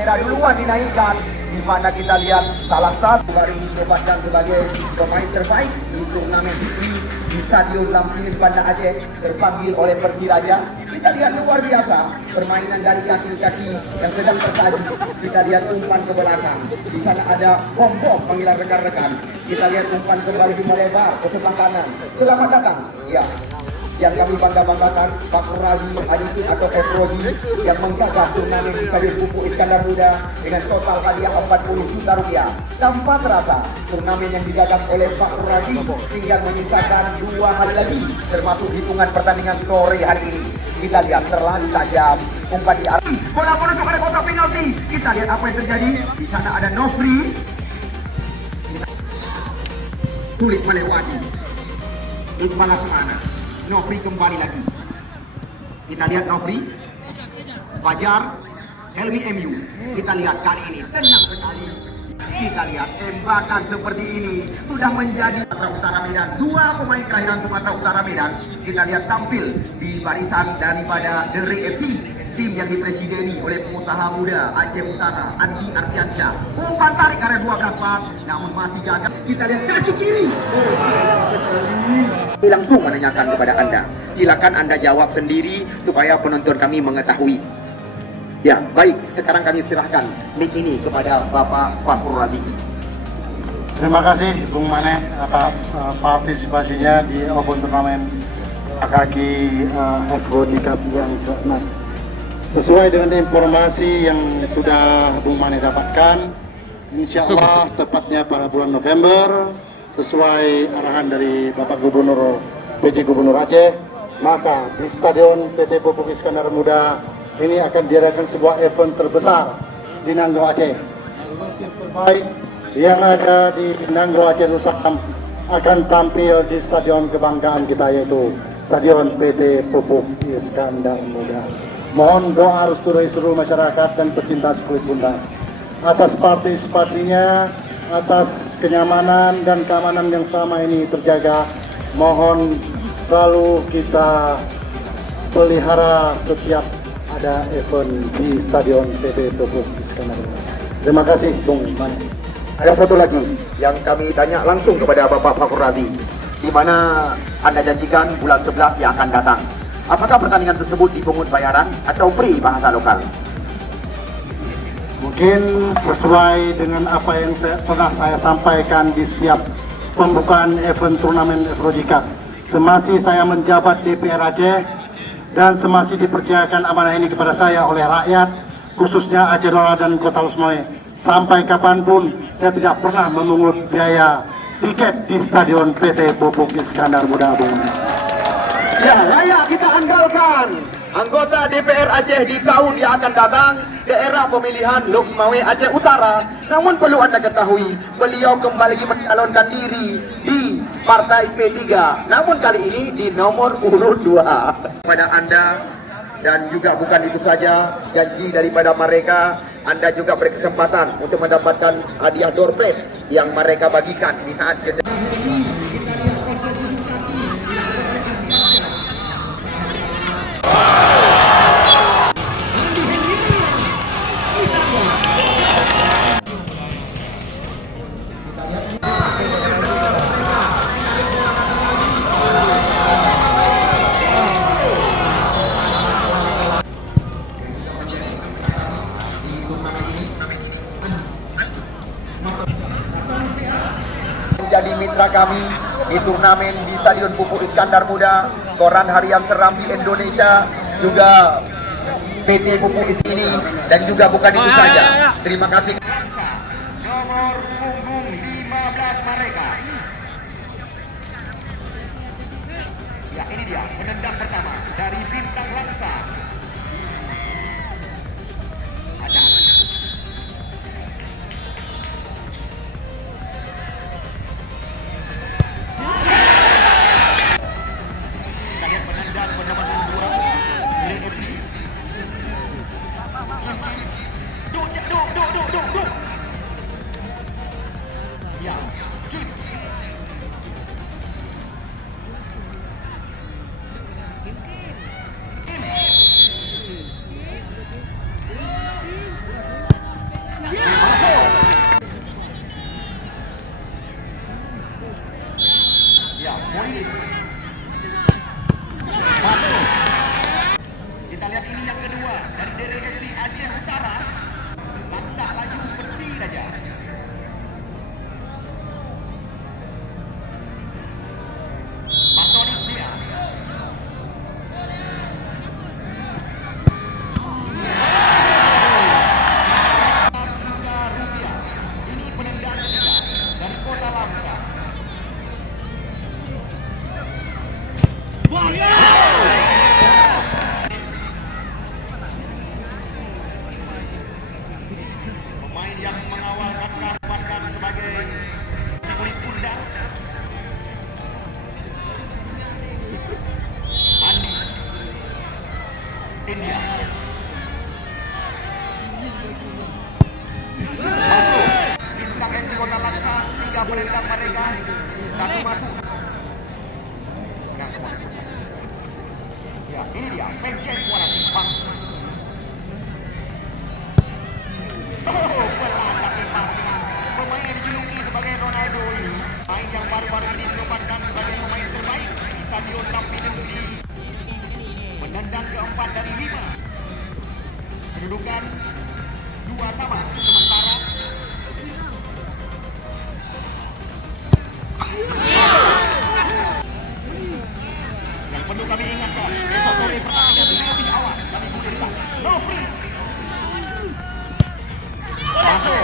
bendera duluan dinaikkan, di mana kita lihat salah satu hari ini dinobatkan sebagai pemain terbaik di turnamen ini di Stadion Lampir Banda Aceh, terpanggil oleh Persiraja. Kita lihat luar biasa permainan dari kaki-kaki yang sedang tersaji. Kita lihat umpan ke belakang, di sana ada bom-bom panggilan rekan-rekan. Kita lihat umpan kembali melebar ke sebelah kanan. Selamat datang, ya, yang kami bangga-banggakan, Pak Razi Aditun atau Efroji yang menggagas turnamen di Stadion Pupuk Iskandar Muda dengan total hadiah 40 juta rupiah. Tanpa terasa, turnamen yang digagas oleh Pak Razi tinggal menyisakan 2 hari lagi, termasuk hitungan pertandingan sore hari ini. Kita lihat terlalu tajam umpan di arah bola menuju ke kotak penalti. Kita lihat apa yang terjadi. Di sana ada Nofri, sulit melewati Iqbal Asmana. Nofri kembali lagi. Kita lihat Nofri, Fajar, Helmi MU. Kita lihat kali ini tenang sekali. Kita lihat tembakan seperti ini sudah menjadi Sumatera Utara Medan. 2 pemain kelahiran Sumatera Utara Medan kita lihat tampil di barisan daripada Dere FC, tim yang dipresideni oleh pengusaha muda Aceh Utara Andi Ardiansyah. Umpan tarik area 12 pas, namun masih gagal. Kita lihat kaki kiri. Langsung menanyakan kepada Anda. Silakan Anda jawab sendiri supaya penonton kami mengetahui. Ya, baik. Sekarang kami serahkan mic ini kepada Bapak Fakhur Razi. Terima kasih Bung Mane atas partisipasinya di Open Turnamen kaki F-Road Cup yang ke-6. Sesuai dengan informasi yang sudah Bung Mane dapatkan, insya Allah tepatnya pada bulan November, sesuai arahan dari Bapak Gubernur PJ Gubernur Aceh, maka di Stadion PT Pupuk Iskandar Muda ini akan diadakan sebuah event terbesar di Nanggau Aceh. Terbaik yang ada di Nanggau Aceh Nusa akan tampil di stadion kebanggaan kita, yaitu Stadion PT Pupuk Iskandar Muda. Mohon doa restu dari seluruh masyarakat dan pecinta kulit bundar atas partisipasinya, atas kenyamanan dan keamanan yang selama ini terjaga. Mohon selalu kita pelihara setiap ada event di Stadion PT Pupuk Iskandar Muda. Terima kasih Bung Mane. Ada satu lagi yang kami tanya langsung kepada Bapak Fakhur Razi, di mana Anda janjikan bulan 11 yang akan datang. Apakah pertandingan tersebut dipungut bayaran atau free bahasa lokal? Mungkin sesuai dengan apa yang pernah saya sampaikan di setiap pembukaan event turnamen F-Road Cup. Semasi saya menjabat DPR Aceh dan semasih dipercayakan amanah ini kepada saya oleh rakyat, khususnya Aceh Nora dan Kota Lusmoe, sampai kapanpun saya tidak pernah memungut biaya tiket di Stadion PT Pupuk Iskandar Muda. Ya, layak kita andalkan anggota DPR Aceh di tahun yang akan datang, daerah pemilihan Lusmoe Aceh Utara. Namun perlu Anda ketahui, beliau kembali mencalonkan diri di Partai P3, namun kali ini di nomor urut 2. Pada Anda, dan juga bukan itu saja, janji daripada mereka, Anda juga berkesempatan untuk mendapatkan hadiah door prize yang mereka bagikan di saat jeda. Menjadi mitra kami di turnamen di Stadion Pupuk Iskandar Muda, koran harian seram di Indonesia, juga PT Pupuk ini, dan juga bukan itu saja. Terima kasih. Nomor punggung 15 mereka. Ya, ini dia penendang pertama dari Bintang Langsa. menendang mereka. Satu masuk. Ya, ini dia Pencen Kuala Simpang. Oh, pelan tapi pasti. Pemain yang dijuluki sebagai Ronaldo ini, main yang baru-baru ini dinobatkan sebagai pemain terbaik di Stadion Lampinang di menendang keempat dari 5. Kedudukan 2-sama. Sementara yang perlu kami ingatkan, esok sore pertandingan lebih awal kami gulirkan. No free. Masuk.